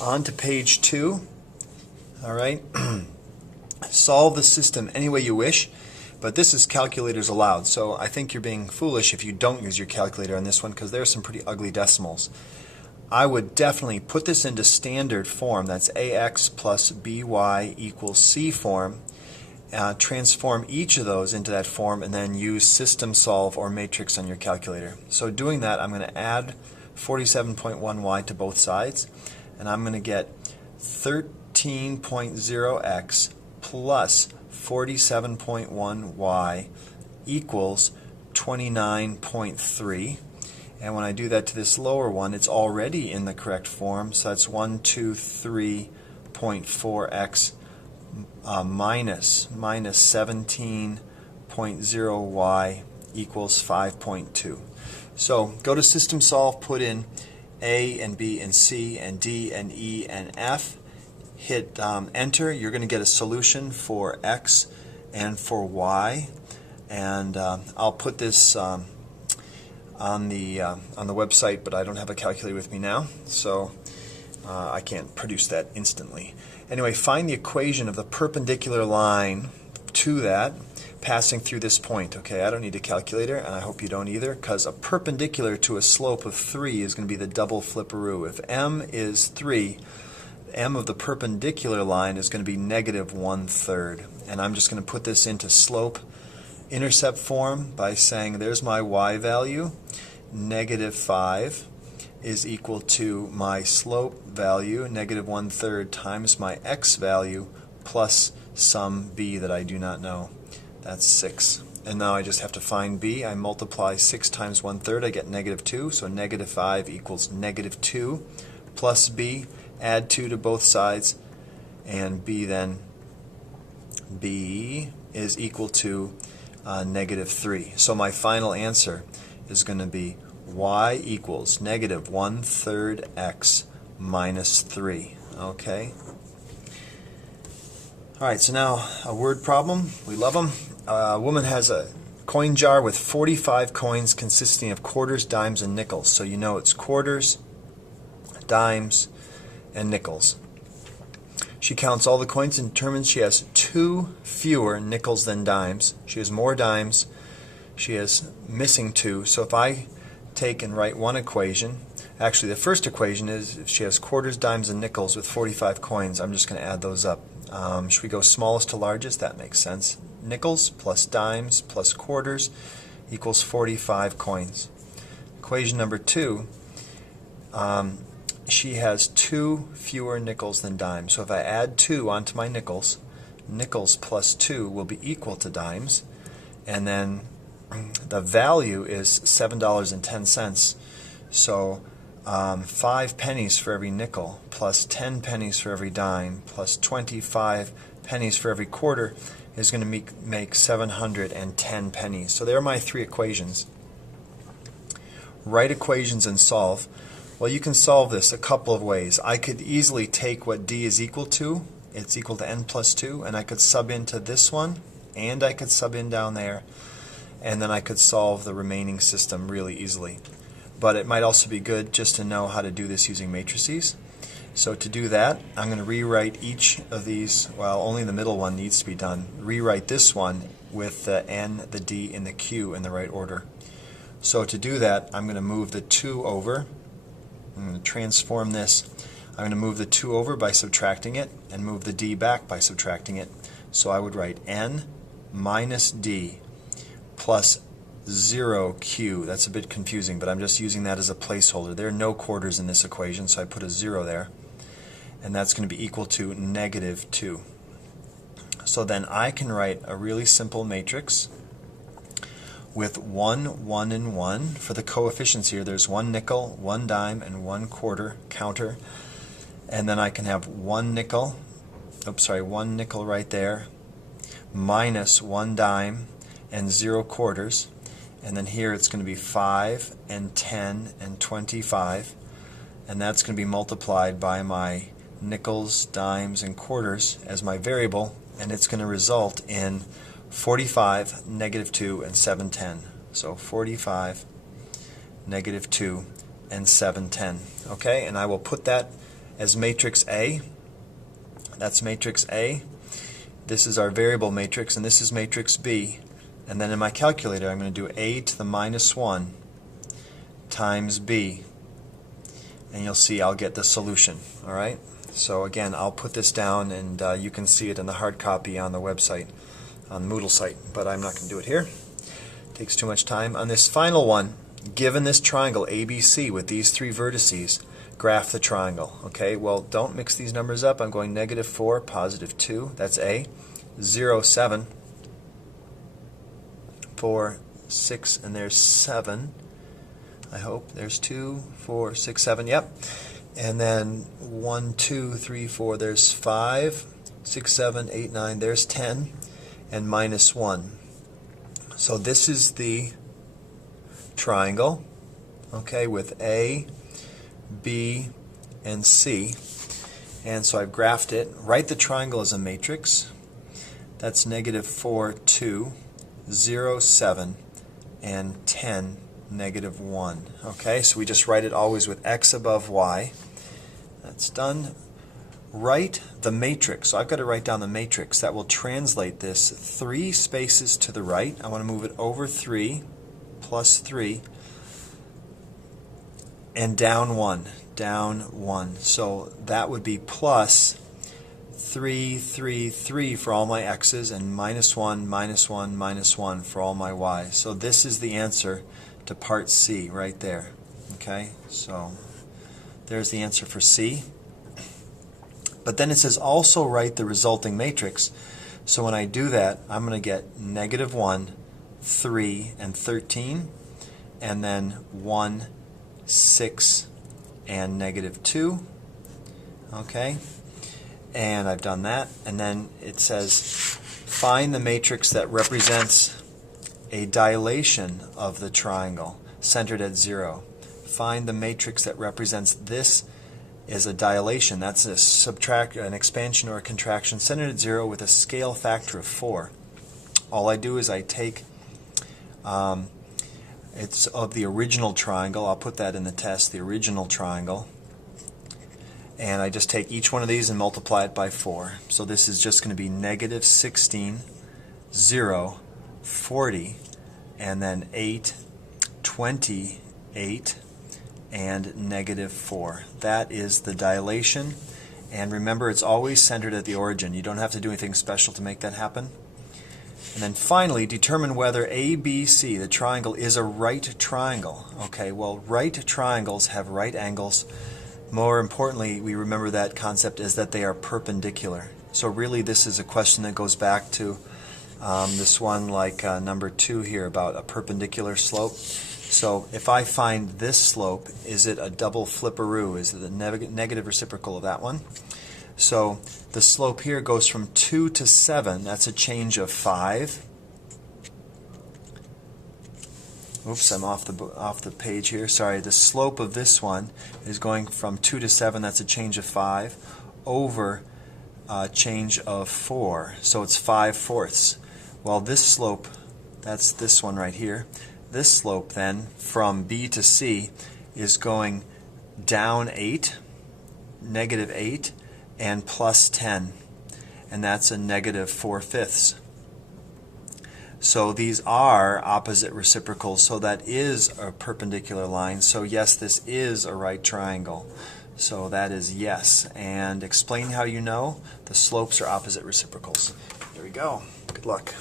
On to page 2. All right. Solve the system any way you wish, but this is calculators allowed, so I think you're being foolish if you don't use your calculator on this one because there are some pretty ugly decimals. I would definitely put this into standard form. That's ax plus by equals c form. Transform each of those into that form and then use system solve or matrix on your calculator. So doing that, I'm going to add 47.1y to both sides, and I'm going to get 13.0x plus 47.1y equals 29.3. And when I do that to this lower one, it's already in the correct form, so that's 123.4x minus 17.0y equals 5.2. So go to System Solve, put in A and B and C and D and E and F, hit enter. You're going to get a solution for x and for y, and I'll put this on the website, but I don't have a calculator with me now, so I can't produce that instantly. Anyway, find the equation of the perpendicular line to that passing through this point. Okay, I don't need a calculator, and I hope you don't either, because a perpendicular to a slope of 3 is going to be the double flipperoo. If m is 3, m of the perpendicular line is going to be negative 1/3. And I'm just going to put this into slope intercept form by saying there's my y value, negative 5 is equal to my slope value, negative 1/3, times my x value plus some b that I do not know. That's 6. And now I just have to find b. I multiply 6 times 1/3, I get negative 2, so negative 5 equals negative 2 plus b, add 2 to both sides, and b is equal to negative 3. So my final answer is going to be y equals negative 1/3 x minus 3. Okay. Alright, so now a word problem. We love them. A woman has a coin jar with 45 coins consisting of quarters, dimes, and nickels. So you know it's quarters, dimes, and nickels. She counts all the coins and determines she has 2 fewer nickels than dimes. She has more dimes. She is missing 2. So if I take and write one equation, actually the first equation is if she has quarters, dimes, and nickels with 45 coins, I'm just going to add those up. Should we go smallest to largest? That makes sense. Nickels plus dimes plus quarters equals 45 coins. Equation number 2, she has 2 fewer nickels than dimes. So if I add 2 onto my nickels, nickels plus 2 will be equal to dimes, and then the value is $7.10. So 5 pennies for every nickel plus 10 pennies for every dime plus 25 pennies for every quarter is going to make 710 pennies. So there are my 3 equations. Write equations and solve. Well, you can solve this a couple of ways. I could easily take what d is equal to. It's equal to n plus 2, and I could sub into this one, and I could sub in down there, and then I could solve the remaining system really easily. But it might also be good just to know how to do this using matrices. So to do that, I'm going to rewrite each of these. Well, only the middle one needs to be done. Rewrite this one with the n, the d, and the q in the right order. So to do that, I'm going to move the 2 over. I'm going to transform this. I'm going to move the 2 over by subtracting it, and move the d back by subtracting it. So I would write n minus d plus 0q. That's a bit confusing, but I'm just using that as a placeholder. There are no quarters in this equation, so I put a 0 there. And that's going to be equal to negative 2. So then I can write a really simple matrix with 1, 1, and 1. For the coefficients here, there's 1 nickel, 1 dime, and 1 quarter counter. And then I can have 1 nickel, 1 nickel right there, minus 1 dime and 0 quarters. And then here it's going to be 5 and 10 and 25. And that's going to be multiplied by my nickels, dimes, and quarters as my variable. And it's going to result in 45, negative 2, and 710. So 45, negative 2, and 710. Okay, and I will put that as matrix A. That's matrix A. This is our variable matrix, and this is matrix B. And then in my calculator, I'm going to do A to the minus 1 times B. And you'll see I'll get the solution. All right? So again, I'll put this down, and you can see it in the hard copy on the website, on the Moodle site, but I'm not going to do it here. It takes too much time. On this final one, given this triangle ABC with these three vertices, graph the triangle. Okay, well, don't mix these numbers up. I'm going -4, +2. That's A. 0, 7. 4, 6, and there's 7. I hope there's 2, 4, 6, 7. Yep. And then 1, 2, 3, 4. There's 5, 6, 7, 8, 9. There's 10, and -1. So this is the triangle. Okay, with A, B, and C. And so I've graphed it. Write the triangle as a matrix. That's -4, 2, 0, 7, and 10, -1. Okay, so we just write it always with x above y. That's done. Write the matrix. So I've got to write down the matrix. That will translate this 3 spaces to the right. I want to move it over 3, plus 3, and down 1. Down 1. So that would be plus 3, 3, 3 for all my x's, and -1, -1, -1 for all my y's. So this is the answer to part C right there. Okay, so there's the answer for C. But then it says also write the resulting matrix. So when I do that, I'm going to get -1, 3, and 13, and then 1, 6, and -2. Okay, and I've done that. And then it says find the matrix that represents a dilation of the triangle centered at 0. Find the matrix that represents this is a dilation. That's an expansion or a contraction centered at 0 with a scale factor of 4. All I do is I take it's of the original triangle. I'll put that in the test, the original triangle. And I just take each one of these and multiply it by 4. So this is just going to be -16, 0, 40, and then 8, 28, and -4. That is the dilation. And remember, it's always centered at the origin. You don't have to do anything special to make that happen. And then finally, determine whether ABC, the triangle, is a right triangle. Okay, well, right triangles have right angles. More importantly, we remember that concept is that they are perpendicular. So really this is a question that goes back to this one like number 2 here about a perpendicular slope. So if I find this slope, is it a double flipperoo? Is it the negative reciprocal of that one? So the slope here goes from 2 to 7. That's a change of 5. Oops, I'm off the page here. Sorry, the slope of this one is going from 2 to 7. That's a change of 5 over a change of 4. So it's 5/4. Well, this slope, that's this one right here. This slope then from B to C is going down 8, -8, and plus 10. And that's a -4/5. So these are opposite reciprocals, so that is a perpendicular line. So yes, this is a right triangle. So that is yes. And explain how you know the slopes are opposite reciprocals. There we go. Good luck.